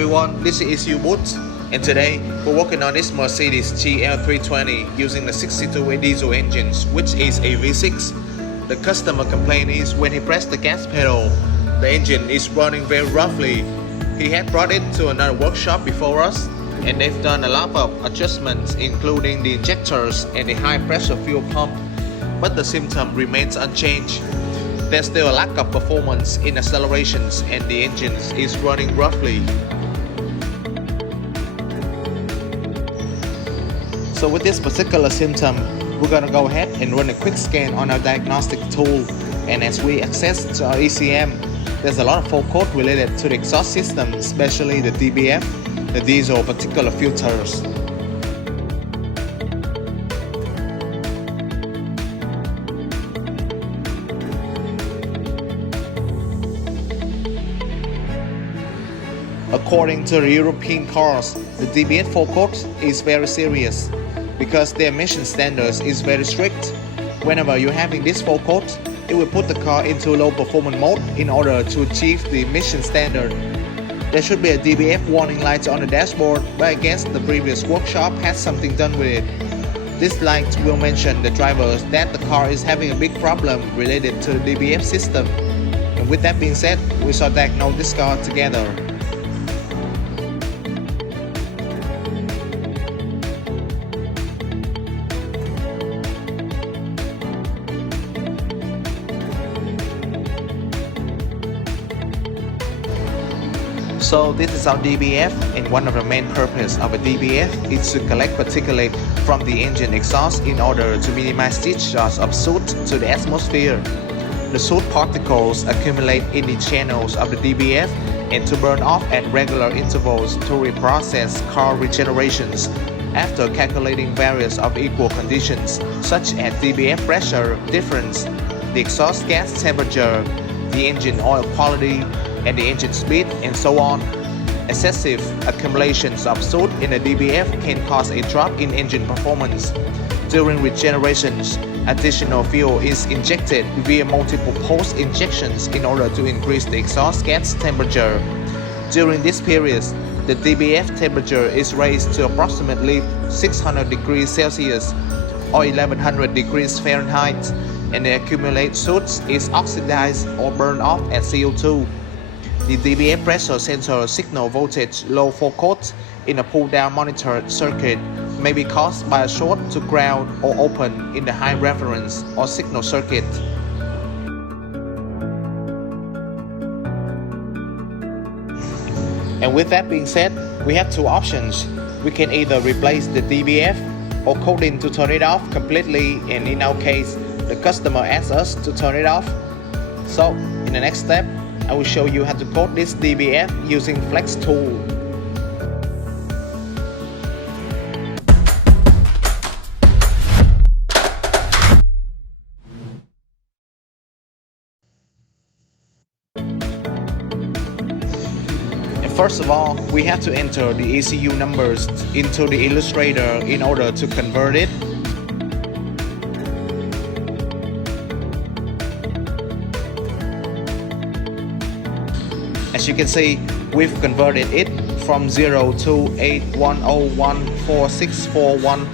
everyone, this is Ecuboot, and today we're working on this Mercedes GL320 using the 62 diesel engines, which is a V6. The customer complaint is when he pressed the gas pedal, the engine is running very roughly. He had brought it to another workshop before us, and they've done a lot of adjustments including the injectors and the high pressure fuel pump, but the symptom remains unchanged. There's still a lack of performance in accelerations and the engine is running roughly. So with this particular symptom, we're gonna go ahead and run a quick scan on our diagnostic tool, and as we access to our ECM, there's a lot of fault code related to the exhaust system, especially the DPF, the diesel particulate filters. According to the European cars, the DPF fault code is very serious because the emission standards is very strict. Whenever you're having this fault code, it will put the car into low performance mode in order to achieve the emission standard. There should be a DPF warning light on the dashboard, but I guess the previous workshop has something done with it. This light will mention the drivers that the car is having a big problem related to the DPF system. And with that being said, we shall diagnose this car together. So this is our DPF, and one of the main purpose of a DPF is to collect particulate from the engine exhaust in order to minimize discharge of soot to the atmosphere. The soot particles accumulate in the channels of the DPF and to burn off at regular intervals to reprocess car regenerations. After calculating various of equal conditions such as DPF pressure difference, the exhaust gas temperature, the engine oil quality, and the engine speed, and so on. Excessive accumulations of soot in the DPF can cause a drop in engine performance. During regenerations, additional fuel is injected via multiple pulse injections in order to increase the exhaust gas temperature. During this period, the DPF temperature is raised to approximately 600 degrees Celsius or 1100 degrees Fahrenheit, and the accumulated soot is oxidized or burned off as CO2. The DPF pressure sensor signal voltage low fault code in a pull-down monitor circuit may be caused by a short to ground or open in the high reference or signal circuit. And with that being said, we have two options. We can either replace the DPF or coding to turn it off completely, and in our case, the customer asks us to turn it off. So in the next step, I will show you how to code this DPF using Flex tool. And first of all, we have to enter the ECU numbers into the Illustrator in order to convert it. As you can see, we've converted it from 0 to 81014641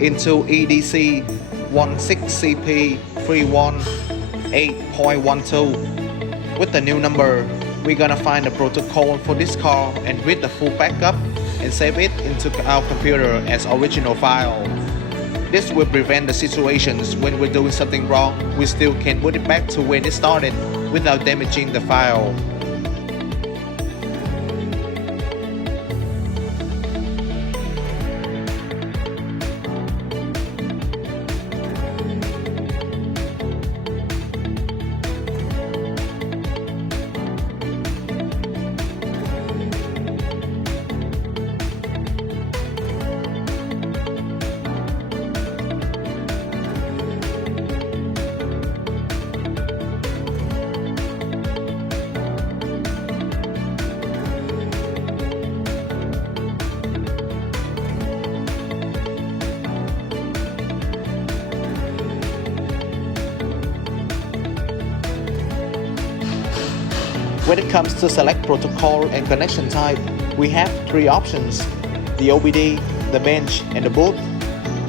into EDC 16CP318.12. With the new number, we're gonna find the protocol for this car and read the full backup and save it into our computer as original file. This will prevent the situations when we're doing something wrong, we still can put it back to where it started without damaging the file. When it comes to select protocol and connection type, we have three options: the OBD, the bench, and the boot.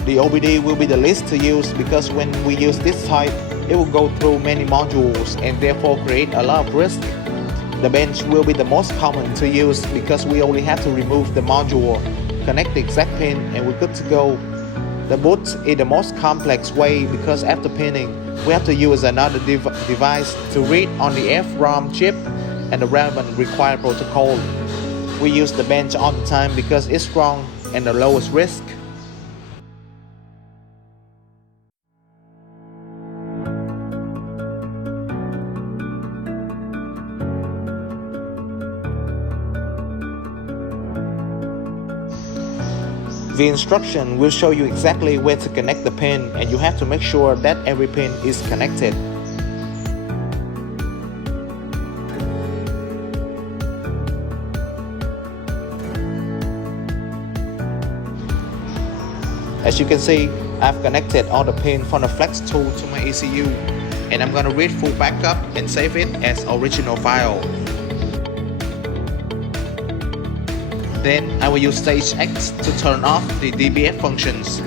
The OBD will be the least to use because when we use this type, it will go through many modules and therefore create a lot of risk. The bench will be the most common to use because we only have to remove the module, connect the exact pin, and we're good to go. The boot is the most complex way because after pinning, we have to use another device to read on the EEPROM chip and the relevant required protocol. We use the bench all the time because it's strong and the lowest risk. The instruction will show you exactly where to connect the pin, and you have to make sure that every pin is connected. As you can see, I've connected all the pins from the flex tool to my ECU, and I'm gonna read full backup and save it as original file. Then I will use stage X to turn off the DPF functions.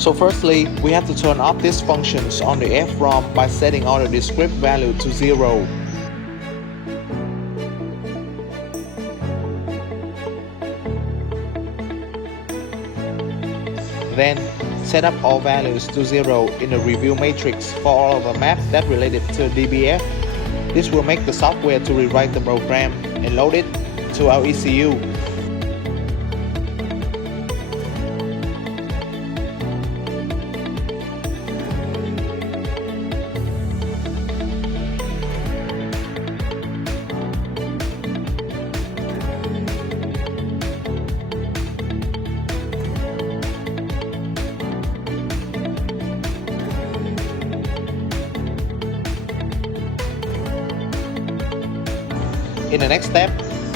So firstly, we have to turn off these functions on the EEPROM by setting all the script value to 0. Then, set up all values to 0 in the review matrix for all of the maps that related to DPF. This will make the software to rewrite the program and load it to our ECU. In the next step,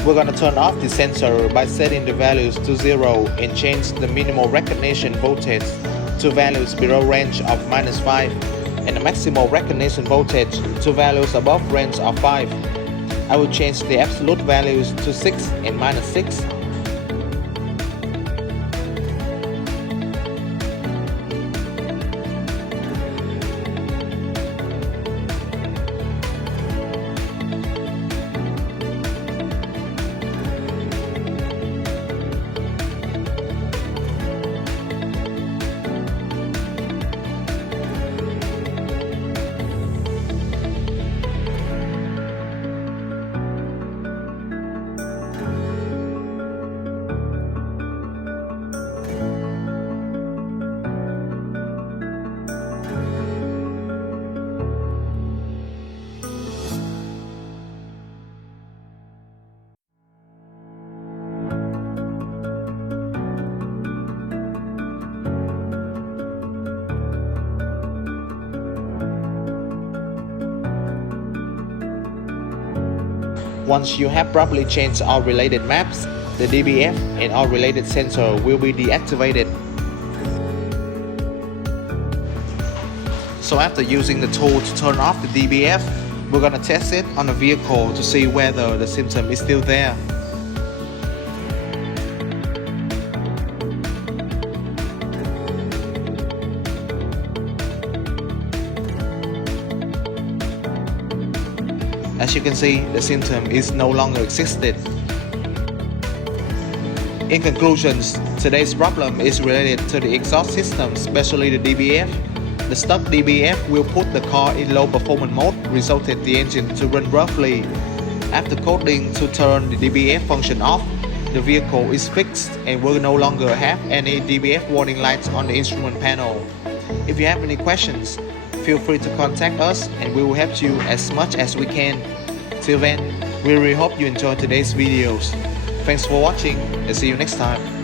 we're going to turn off the sensor by setting the values to 0 and change the minimal recognition voltage to values below range of -5 and the maximal recognition voltage to values above range of 5. I will change the absolute values to 6 and -6. Once you have properly changed all related maps, the DPF and all related sensor will be deactivated. So after using the tool to turn off the DPF, we're gonna test it on the vehicle to see whether the symptom is still there. As you can see, the symptom is no longer existed. In conclusions, today's problem is related to the exhaust system, especially the DPF. The stuck DPF will put the car in low performance mode, resulting the engine to run roughly. After coding to turn the DPF function off, the vehicle is fixed and will no longer have any DPF warning lights on the instrument panel. If you have any questions, feel free to contact us and we will help you as much as we can. Till then, we really hope you enjoyed today's videos. Thanks for watching and see you next time.